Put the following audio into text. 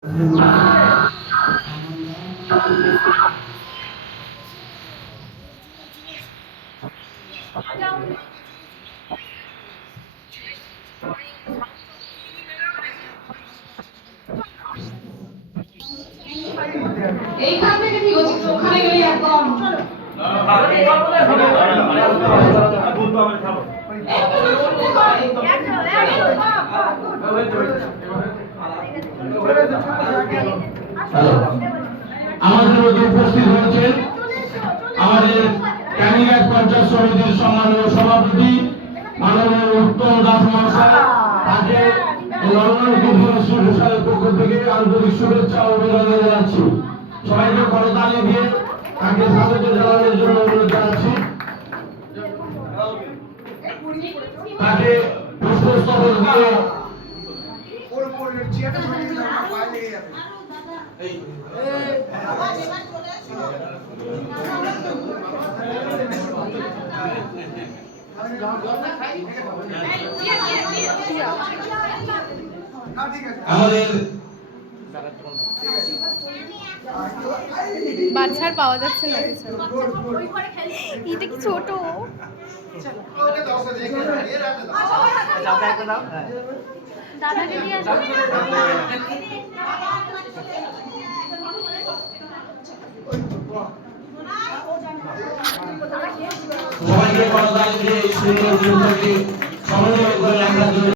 এইখান থেকে ঠিক আছে, ওখানে গেলে একদম আমাদের মধ্যে উপস্থিত হয়েছেন আমাদের ক্যানিঘাট পঞ্চায়েত সমিতির সম্মানীয় সভাপতি মাননীয় উত্তম দাস মহাশয়, তাকে লন্ডন বিশ্ববিদ্যালয়ের পক্ষ থেকে আন্তরিক শুভেচ্ছা ও অভিনন্দন জানাচ্ছি। সবাইকে করতালি দিয়ে তাকে স্বাগত জানানোর জন্য অনুরোধ জানাচ্ছি। তাকে পুষ্পস্তবক দিয়ে আমাদের বাচ্চার পাওয়া যাচ্ছে না কিছু। এটা কি ছোট? দাদাকে দিয়ে আসো। সবাইকে করতালি দিয়ে এই সুন্দর দিনটাকে সমন্বয় করে আমরা